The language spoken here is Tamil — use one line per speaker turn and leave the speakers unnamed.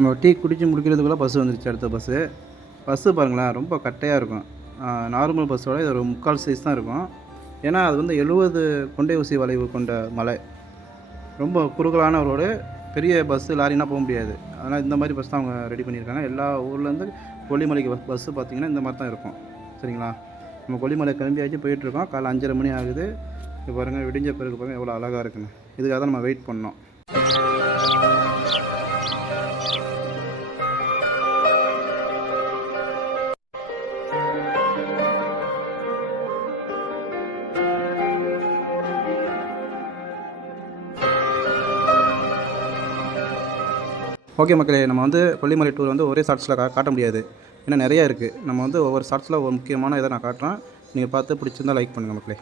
நம்ம டீ குடித்து முடிக்கிறதுக்குள்ளே பஸ் வந்துருச்சு அடுத்த பஸ்ஸு பஸ்ஸு பாருங்களேன் ரொம்ப கட்டையாக இருக்கும். நார்மல் பஸ்ஸோட இது ஒரு முக்கால் சைஸ் தான் இருக்கும். ஏன்னா அது வந்து எழுபது கொண்டை ஊசி வளைவு கொண்ட மலை. ரொம்ப குறுகலான ரோடு பெரிய பஸ்ஸு லாரினா போக முடியாது. அதனால் இந்த மாதிரி பஸ் தான் அவங்க ரெடி பண்ணியிருக்காங்க. எல்லா ஊர்லேருந்து கொல்லிமலைக்கு பஸ் பஸ்ஸு பார்த்தீங்கன்னா இந்த மாதிரி தான் இருக்கும். சரிங்களா? நம்ம கொல்லிமலை கிளம்பியாச்சு போயிட்டுருக்கோம். காலை அஞ்சரை மணி ஆகுது. இப்போ பாருங்கள் விடிஞ்ச பிறகு பாருங்கள் எவ்வளோ அழகாக இருக்குங்க இதுக்காக தான் நம்ம வெயிட் பண்ணோம். ஓகே மக்களே நம்ம வந்து கொல்லிமலை டூர் வந்து ஒரே ஷார்ட்ஸில் கா காட்ட முடியாது. ஏன்னா நிறையா இருக்குது நம்ம வந்து ஒவ்வொரு ஷார்ட்ஸில் ஒரு முக்கியமான இதை நான் காட்டுறேன். நீங்கள் பார்த்து பிடிச்சிருந்தா லைக் பண்ணுங்கள் மக்களே.